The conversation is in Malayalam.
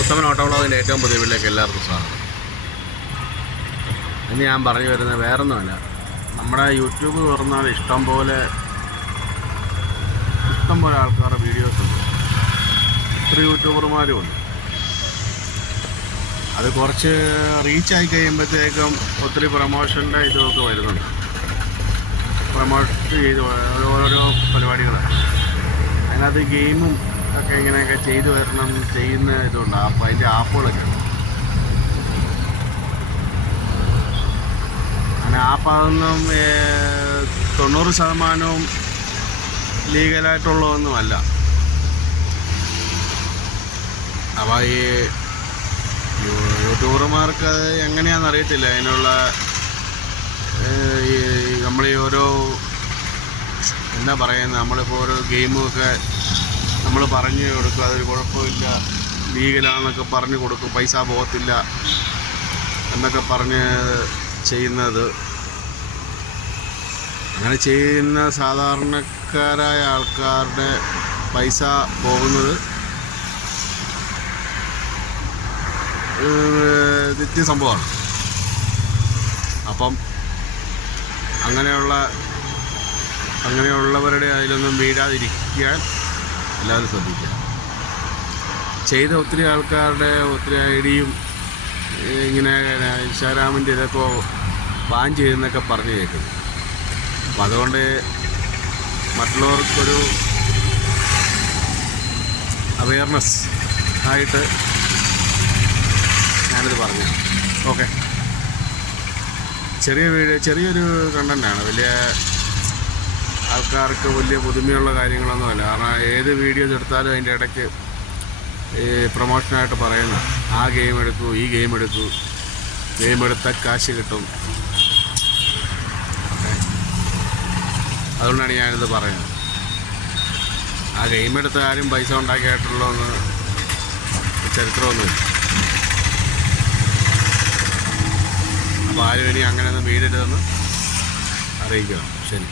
ഉത്തമൻ ഓട്ടോബ്ലോഗിൻ്റെ ഏറ്റവും പുതിയ വീട്ടിലേക്ക് എല്ലാവർക്കും സ്വാഗതം. ഇന്ന് ഞാൻ പറഞ്ഞു വരുന്നത് വേറൊന്നുമല്ല, നമ്മുടെ യൂട്യൂബ് തുറന്നാൽ ഇഷ്ടംപോലെ ആൾക്കാരുടെ വീഡിയോസ് ഉണ്ട്. ഒത്തിരി യൂട്യൂബർമാരും ഉണ്ട്. അത് കുറച്ച് റീച്ചായി കഴിയുമ്പോഴത്തേക്കും ഒത്തിരി പ്രൊമോഷൻ്റെ ഇതൊക്കെ വരുന്നുണ്ട്. പ്രൊമോട്ട് ചെയ്ത് ഓരോ പരിപാടികളാണ്. അതിനകത്ത് ഗെയിമും ഒക്കെ ഇങ്ങനെയൊക്കെ ചെയ്തു വരണം ചെയ്യുന്ന ഇതുണ്ട്. അതിൻ്റെ ആപ്പുകളൊക്കെ ഉണ്ട്. അങ്ങനെ ആപ്പതൊന്നും 90% ലീഗലായിട്ടുള്ളതൊന്നുമല്ല. അപ്പോൾ ഈ യൂട്യൂബർമാർക്ക് അത് എങ്ങനെയാണെന്ന് അറിയത്തില്ല. അതിനുള്ള നമ്മൾ ഈ ഓരോ എന്താ പറയുന്നത്, നമ്മളിപ്പോൾ ഓരോ ഗെയിമുമൊക്കെ നമ്മൾ പറഞ്ഞു കൊടുക്കും, അതൊരു കുഴപ്പമില്ല, ലീഗലാണെന്നൊക്കെ പറഞ്ഞു കൊടുക്കും, പൈസ പോകത്തില്ല എന്നൊക്കെ പറഞ്ഞ് ചെയ്യുന്നത്. അങ്ങനെ ചെയ്യുന്ന സാധാരണക്കാരായ ആൾക്കാരുടെ പൈസ പോകുന്നത് നിത്യ സംഭവമാണ്. അപ്പം അങ്ങനെയുള്ളവരുടെ അതിലൊന്നും വീഴാതിരിക്കാൻ എല്ലാവരും ശ്രദ്ധിക്കുക. ചെയ്ത ഒത്തിരി ആൾക്കാരുടെ ഒത്തിരി ഐഡിയും ഇങ്ങനെ ഇൻസ്റ്റാഗ്രാമിൻ്റെ ഇതൊക്കെ ബാൻ ചെയ്തെന്നൊക്കെ പറഞ്ഞ് കേൾക്കുന്നു. അപ്പം അതുകൊണ്ട് മറ്റുള്ളവർക്കൊരു അവെയർനെസ് ആയിട്ട് ഞാനിത് പറഞ്ഞു. ഓക്കെ, ചെറിയൊരു കണ്ടൻ്റാണ്. വലിയ ആൾക്കാർക്ക് വലിയ പുതുമയുള്ള കാര്യങ്ങളൊന്നുമല്ല. കാരണം ഏത് വീഡിയോസ് എടുത്താലും അതിൻ്റെ ഇടയ്ക്ക് ഈ പ്രൊമോഷനായിട്ട് പറയുന്ന ആ ഗെയിം എടുക്കൂ, ഈ ഗെയിം എടുക്കൂ, ഗെയിം എടുത്താൽ കാശ് കിട്ടും. അതുകൊണ്ടാണ് ഞാനിത് പറയുന്നത്. ആ ഗെയിം എടുത്ത ആരും പൈസ ഉണ്ടാക്കിയിട്ടുള്ളതെന്ന് ചരിത്രമൊന്നുമില്ല. അപ്പോൾ ആരും ഇനി അങ്ങനെയൊന്നും വീഴരുതെന്ന് അറിയിക്കണം. ശരി.